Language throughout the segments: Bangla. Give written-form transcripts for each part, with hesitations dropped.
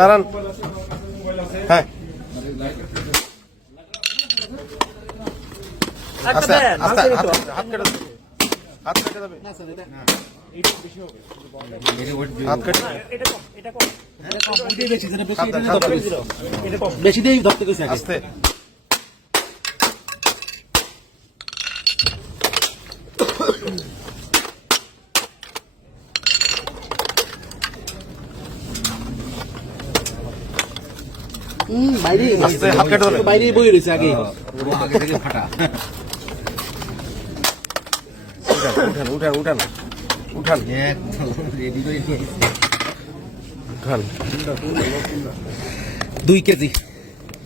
দাঁড়ান। হ্যাঁ আস্তে আস্তে হাত কেটে যাবে, হাত কেটে যাবে, হাত কেটে বেশি দিয়ে ধরতে গেছে আস্তে। বাইরে আস্তে হাত কেটে ধরে বাইরে বই রয়েছে আগে আগে থেকে ফাটা উঠান উঠান উঠান উঠান উঠান। 2 কেজি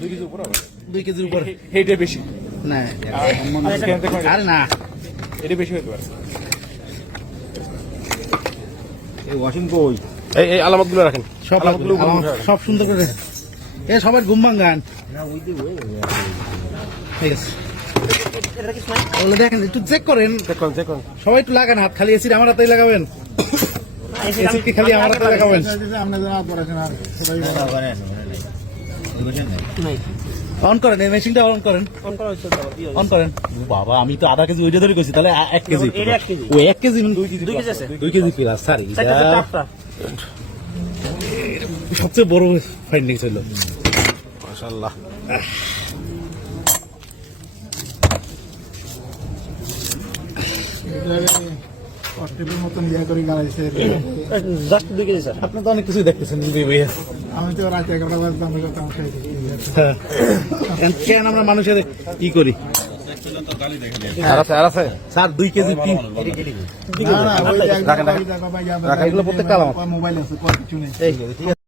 2 কেজি উপর হবে, 2 কেজির উপর এইটা বেশি না আরে না এটা বেশি হতে পারে। এই ওয়াশিং কই এই আলামতগুলো রাখেন, সব আলামতগুলো উপরে উঠান। সব সুন্দর করে এ সবার ঘুম ভাঙান ঠিক আছে ওগুলো দেখেন একটু চেক করেন দেখুন দেখুন সবাই একটু লাগান হাত খালি এসি আমার হাতেই লাগাবেন এসি কি খালি আমার হাতে লাগাবেন অন করেন এই মেশিনটা অন করেন অন করেন বাবা আমি তো আধা কেজি ওইটা ধরে গেছি তাহলে 1 কেজি ও 1 কেজি 2 কেজি আছে 2 কেজি প্লাস স্যার সবচেয়ে বড় ফাইন্ডিং ছিল মাশাআল্লাহ। আপনি তো অনেক কিছুই দেখতেছেন আমি তো রাত 11টা বাজে কেন আমরা মানুষের কি করি আর আছে আর আছে স্যার 2 কেজি তিন না না ওই রাখেন, রাখেন। মোবাইল আছে কিছু নেই।